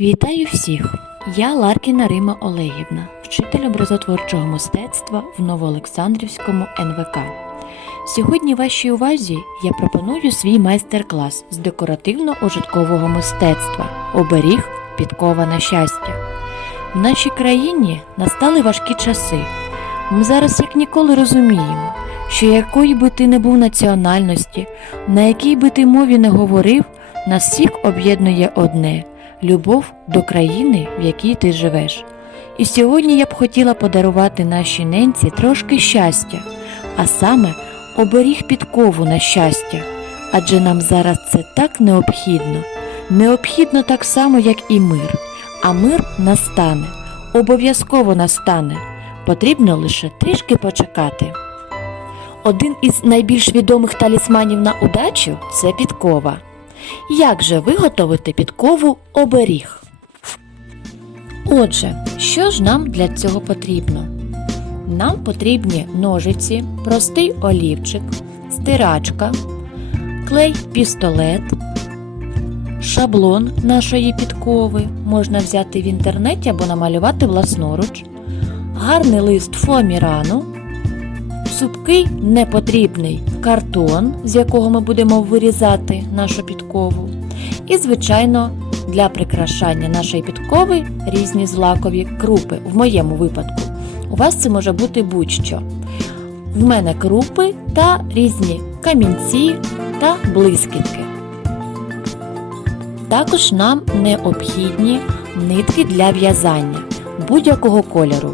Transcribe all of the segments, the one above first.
Вітаю всіх! Я Ларкіна Рима Олегівна, вчитель образотворчого мистецтва в Новоолександрівському НВК. Сьогодні вашій увазі я пропоную свій майстер-клас з декоративно-ужиткового мистецтва Оберіг підкова на щастя. В нашій країні настали важкі часи. Ми зараз як ніколи розуміємо, що якої би ти не був національності, на якій би ти мові не говорив, нас всіх об'єднує одне любов до країни, в якій ти живеш. І сьогодні я б хотіла подарувати нашій ненці трошки щастя, а саме оберіг підкову на щастя, адже нам зараз це так необхідно. Необхідно так само, як і мир. А мир настане, обов'язково настане. Потрібно лише трішки почекати. Один із найбільш відомих талісманів на удачу це підкова. Як же виготовити підкову оберіг? Отже, що ж нам для цього потрібно? Нам потрібні ножиці, простий олівчик, стирачка, клей пістолет, шаблон нашої підкови можна взяти в інтернеті або намалювати власноруч, гарний лист фоамірану, цупкий непотрібний картон, з якого ми будемо вирізати нашу підкову. І, звичайно, для прикрашання нашої підкови різні злакові крупи. В моєму випадку. У вас це може бути будь-що. В мене крупи та різні камінці та блискітки. Також нам необхідні нитки для в'язання будь-якого кольору.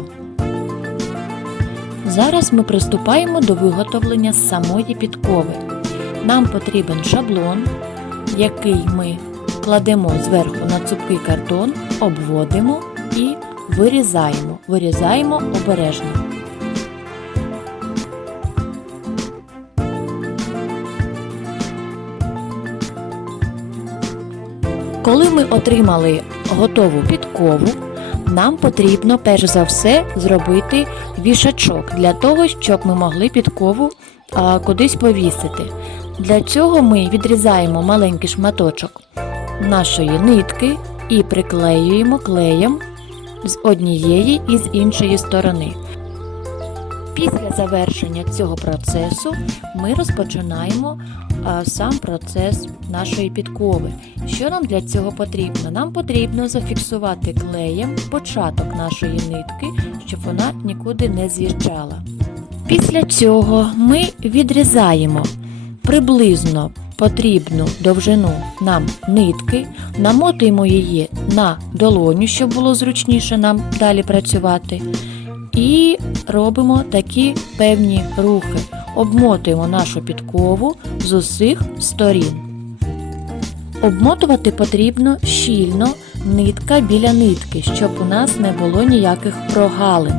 Зараз ми приступаємо до виготовлення самої підкови. Нам потрібен шаблон, який ми кладемо зверху на цупкий картон, обводимо і вирізаємо. Вирізаємо обережно. Коли ми отримали готову підкову, нам потрібно перш за все зробити вішачок для того, щоб ми могли підкову а, кудись повісити. Для цього ми відрізаємо маленький шматочок нашої нитки і приклеюємо клеєм з однієї і з іншої сторони. Після завершення цього процесу ми розпочинаємо сам процес нашої підкови. Що нам для цього потрібно? Нам потрібно зафіксувати клеєм початок нашої нитки, щоб вона нікуди не з'їжджала. Після цього ми відрізаємо приблизно потрібну довжину нам нитки, намотуємо її на долоню, щоб було зручніше нам далі працювати. І робимо такі певні рухи. Обмотуємо нашу підкову з усіх сторін. Обмотувати потрібно щільно нитка біля нитки, щоб у нас не було ніяких прогалин.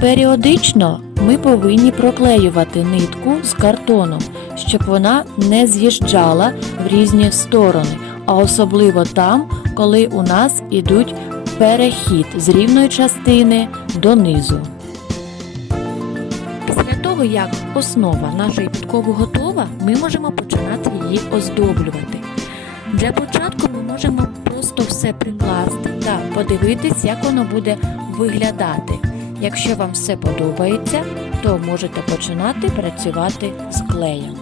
Періодично ми повинні проклеювати нитку з картоном, щоб вона не з'їжджала в різні сторони, а особливо там, коли у нас ідуть перехід з рівної частини до низу. Того, як основа нашої підкови готова, ми можемо починати її оздоблювати. Для початку ми можемо просто все прикласти та подивитись, як воно буде виглядати. Якщо вам все подобається, то можете починати працювати з клеєм.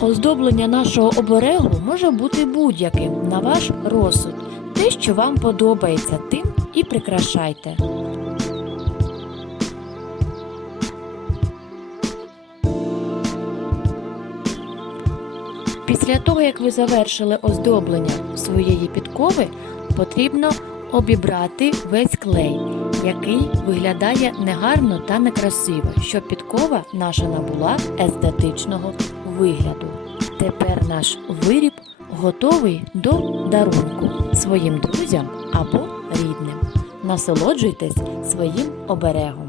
Оздоблення нашого оберегу може бути будь-яким на ваш розсуд. Те, що вам подобається, тим і прикрашайте. Після того, як ви завершили оздоблення своєї підкови, потрібно обібрати весь клей, який виглядає негарно та некрасиво, щоб підкова наша набула естетичного вигляду. Тепер наш виріб готовий до дарунку своїм друзям або рідним. Насолоджуйтесь своїм оберегом.